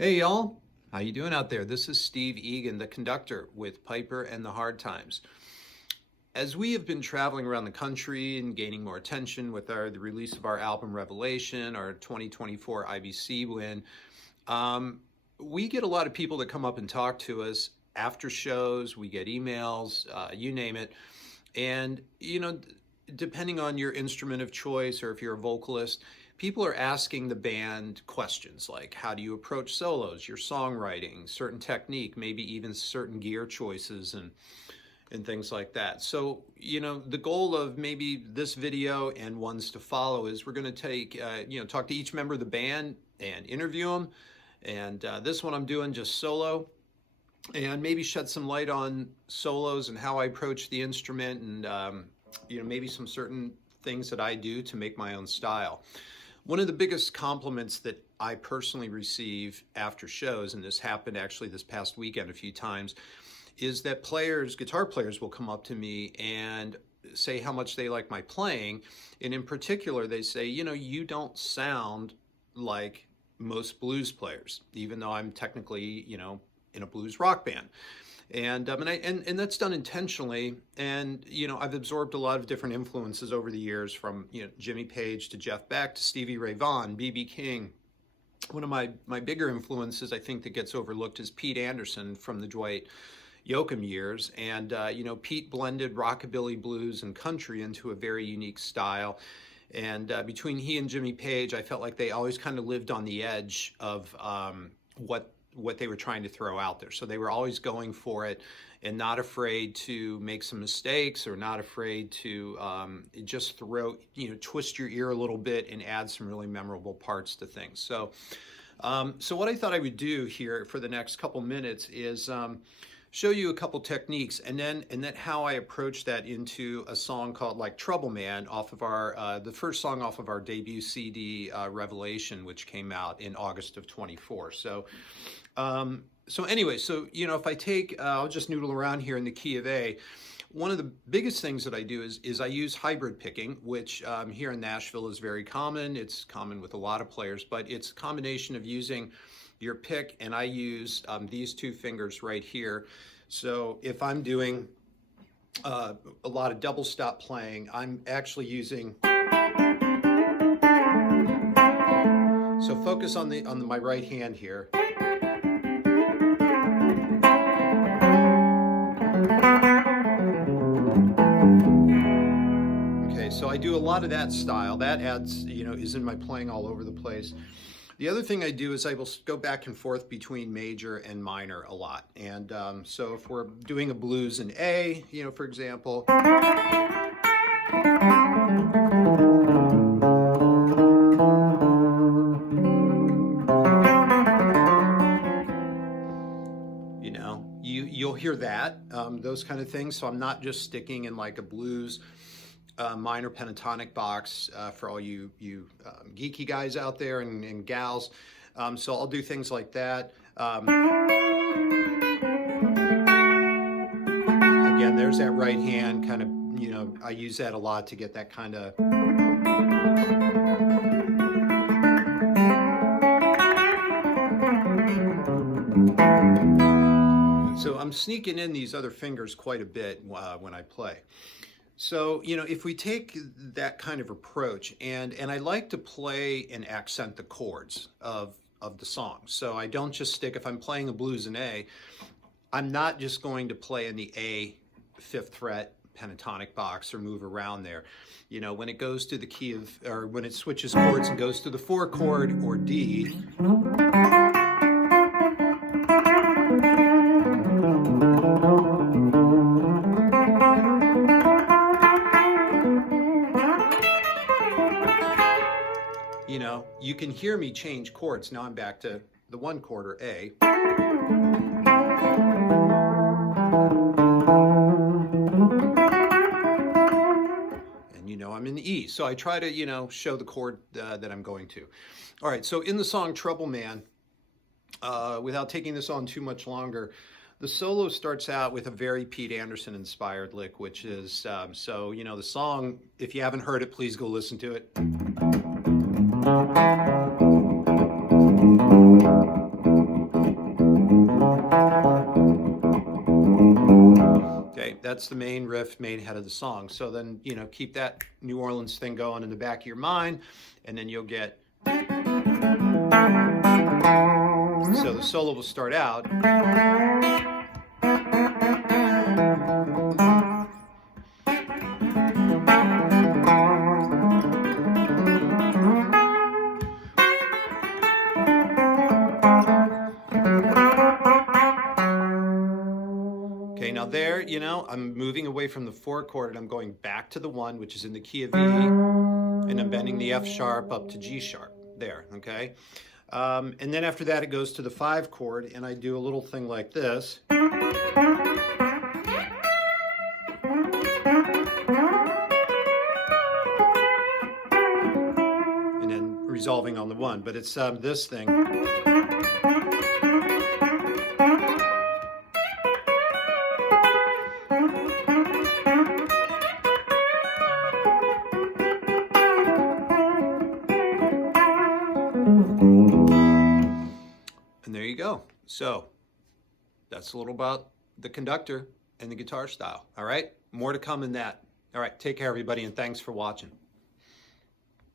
Hey y'all, how you doing out there? This is Steve Eagon, the conductor with Piper and the Hard Times. As we have been traveling around the country and gaining more attention with the release of our album Revelation, our 2024 IBC win, we get a lot of people that come up and talk to us after shows. We get emails, you name it. And, depending on your instrument of choice or if you're a vocalist, people are asking the band questions like how do you approach solos, your songwriting, certain technique, maybe even certain gear choices and things like that. So, the goal of maybe this video and ones to follow is we're going to take, talk to each member of the band and interview them. And this one I'm doing just solo and maybe shed some light on solos and how I approach the instrument and, maybe some certain things that I do to make my own style. One of the biggest compliments that I personally receive after shows, and this happened actually this past weekend a few times, is that guitar players will come up to me and say how much they like my playing. And in particular, they say, you don't sound like most blues players, even though I'm technically, in a blues rock band. And that's done intentionally. And, I've absorbed a lot of different influences over the years from, Jimmy Page to Jeff Beck to Stevie Ray Vaughan, B.B. King. One of my bigger influences, I think, that gets overlooked is Pete Anderson from the Dwight Yoakam years. And, Pete blended rockabilly, blues, and country into a very unique style. And between he and Jimmy Page, I felt like they always kind of lived on the edge of what they were trying to throw out there. So they were always going for it and not afraid to make some mistakes or not afraid to just twist your ear a little bit and add some really memorable parts to things. So what I thought I would do here for the next couple minutes is show you a couple techniques and then how I approach that into a song called like Trouble Man off of our, the first song off of our debut CD, Revelation, which came out in August of 24. So anyway, if I take, I'll just noodle around here in the key of A. One of the biggest things that I do is I use hybrid picking, which here in Nashville is very common. It's common with a lot of players, but it's a combination of using your pick, and I use these two fingers right here. So if I'm doing a lot of double stop playing, I'm actually using. So focus on my right hand here. Okay, so I do a lot of that style. That adds, is in my playing all over the place. The other thing I do is I will go back and forth between major and minor a lot. And so if we're doing a blues in A, for example, you'll hear that, those kind of things. So I'm not just sticking in like a blues minor pentatonic box for all you geeky guys out there and gals. So I'll do things like that. Again, there's that right hand kind of, I use that a lot to get that kind of. So I'm sneaking in these other fingers quite a bit when I play. So, if we take that kind of approach, and I like to play and accent the chords of the song. So I don't just stick, if I'm playing a blues in A, I'm not just going to play in the A 5th fret pentatonic box or move around there. When it goes to the key of, or when it switches chords and goes to the 4 chord or D, you can hear me change chords. Now I'm back to the 1 chord or A. And I'm in the E. So I try to, show the chord that I'm going to. All right, so in the song Trouble Man, without taking this on too much longer, the solo starts out with a very Pete Anderson inspired lick, which is, the song, if you haven't heard it, please go listen to it. That's the main riff, main head of the song. So then, you know, keep that New Orleans thing going in the back of your mind, and then you'll get. So the solo will start out. Okay, now there, you know, I'm moving away from the 4 chord and I'm going back to the 1, which is in the key of E, and I'm bending the F sharp up to G sharp. There, okay? And then after that, it goes to the 5 chord, and I do a little thing like this. And then resolving on the 1, but it's this thing. And there you go. So that's a little about the Conductor and the guitar style. All right, more to come in that. All right, take care, everybody, and thanks for watching.